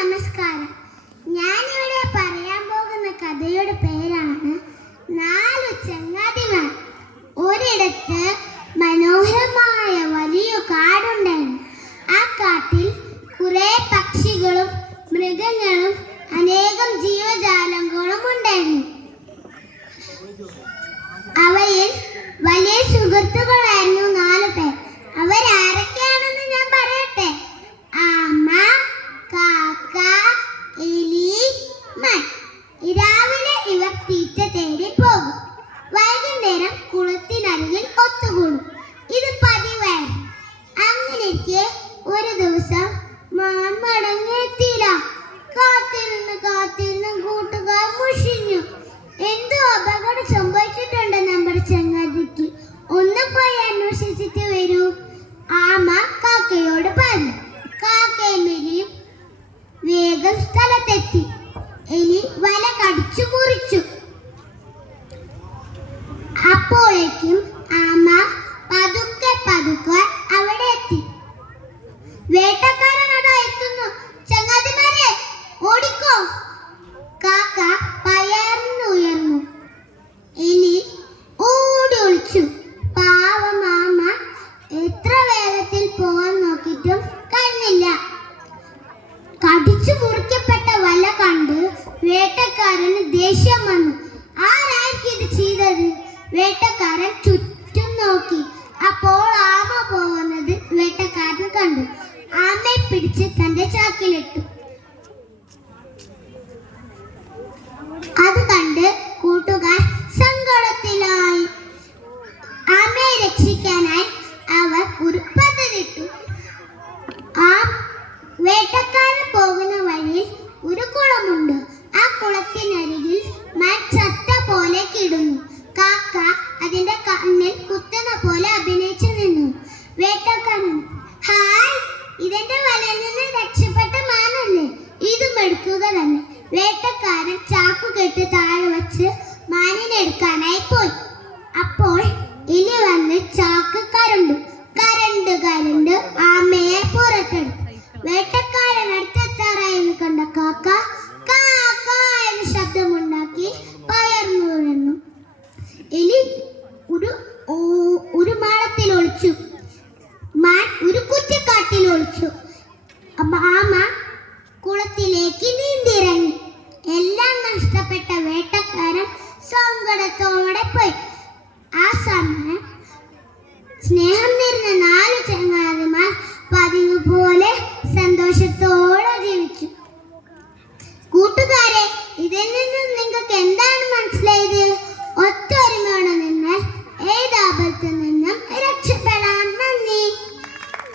നമസ്കാരം. ഞാനിവിടെ പറയാൻ പോകുന്ന കഥയുടെ പേരാണ് നാലു ചങ്ങാതിമാർ. ഒരിടത്ത് മനോഹരമായ വലിയ കാടുണ്ടായിരുന്നു. ആ കാട്ടിൽ കുറെ പക്ഷികളും മൃഗങ്ങളും അനേകം ജീവജാലങ്ങളും ഉണ്ടായിരുന്നു. അവയിൽ വലിയ സുഹൃത്തുക്കളായിരുന്നു നാലു പേർ. അവരാരൊക്കെയാണെന്ന് ഞാൻ പറയട്ടെ. ആമ, കാക്ക, എലി, മാൻ. രാവിലെ ഇവർ തീറ്റ തേടി പോകും. വൈകുന്നേരം കുളത്തിനരികിൽ ഒത്തുകൂടും. ഇത് പതിവായിരുന്നു. അങ്ങനെയൊക്കെ ഒരു ദിവസം മാൻ മടങ്ങിയെത്തിയില്ല. കാത്തിരുന്ന് കൂട്ടുകാർ മുഷിഞ്ഞു. എന്തോ അപകടം സംഭവിച്ചിട്ടുണ്ട് നമ്മുടെ ചങ്ങാതിക്ക്. ഒന്ന് പോയി അന്വേഷിച്ചിട്ട് വരൂ. ആമ കാക്കയോട് പറഞ്ഞു. കാക്കയും എലിയും വേഗം സ്ഥലത്തെത്തി. എലി വല കടിച്ചു മുറിച്ചു. അപ്പോഴേക്കും ആമ പതുക്കെ അവിടെ എത്തി. വേട്ടക്കാരൻ അതാ എത്തുന്നു. ചങ്ങാതിമാരെ ഓടിക്കോ. കാക്ക പയർന്നുയർന്നു. എലി ഓടി ഒളിച്ചു. പാവം ആമ എത്ര വേഗത്തിൽ പോകാൻ നോക്കിയിട്ടും കഴിഞ്ഞില്ല. കടിച്ചു മുറിക്കപ്പെട്ട വല കണ്ട് വേട്ടക്കാരന് ദേഷ്യം വന്നു. ആരായിരിക്കും ഇത് ചെയ്തത്? വേട്ടക്കാരൻ ചുറ്റും നോക്കി. അപ്പോൾ ആമ പോകുന്നത് വേട്ടക്കാരൻ കണ്ടു. ആമയെ പിടിച്ച് തന്റെ ചാക്കിലിട്ടു. അത് കണ്ട് കൂട്ടുകാർ സങ്കടത്തിലായി. ആമയെ രക്ഷിക്കാനായി അവർ ഒരു പദ്ധതിയിട്ടു. ആ വേട്ടക്കാരൻ പോകുന്ന വഴിയിൽ ഒരു കുളമുണ്ട്. ആ കുളത്തിനരികിൽ മാൻ ചത്ത പോലെ കിടന്നു. കാക്ക അതിന്റെ കണ്ണിൽ കുത്തുന്ന പോലെ അഭിനയിച്ചു നിന്നു. വേട്ടക്കാരൻ, ഹായ്, ഇതെന്റെ വലയിൽ നിന്ന് രക്ഷപ്പെട്ട മാനല്ലേ, ഇതും എടുക്കുക തന്നെ. വേട്ടക്കാരൻ ചാക്കു കെട്ടി താഴെ വെച്ച് മാനിനെ എടുക്കാനായി പോയി. അപ്പോൾ എലി വന്ന് ചാക്ക് കരണ്ടു ആമയെ പുറത്തെടുത്തു. വേട്ടക്കാരൻ അടുത്തെത്താറായെന്ന് കണ്ട കാക്ക കാക്ക എന്ന് ശബ്ദമുണ്ടാക്കി പയർന്നു വീഴുന്നു. എലി ഒരു മാളത്തിൽ ഒളിച്ചു. മാൻ ഒരു കുറ്റിക്കാട്ടിൽ ഒളിച്ചു. ആമ കുളത്തിലേക്ക് നീന്തിയിറങ്ങി. എല്ലാം നഷ്ടപ്പെട്ട വേട്ടക്കാരൻ സങ്കടത്തോടെ പോയി. ആ സമയം സ്നേഹം നിറഞ്ഞ നാല് ചങ്ങാതിമാർ പതിവ് പോലെ സന്തോഷത്തോടെ ജീവിച്ചു. കൂട്ടുകാരെ, ഇതിൽ നിന്ന് നിങ്ങൾക്ക് എന്താണ് മനസ്സിലായത്? ഒത്തൊരുമയോടെ നിന്നാൽ ഏത് ആപത്തും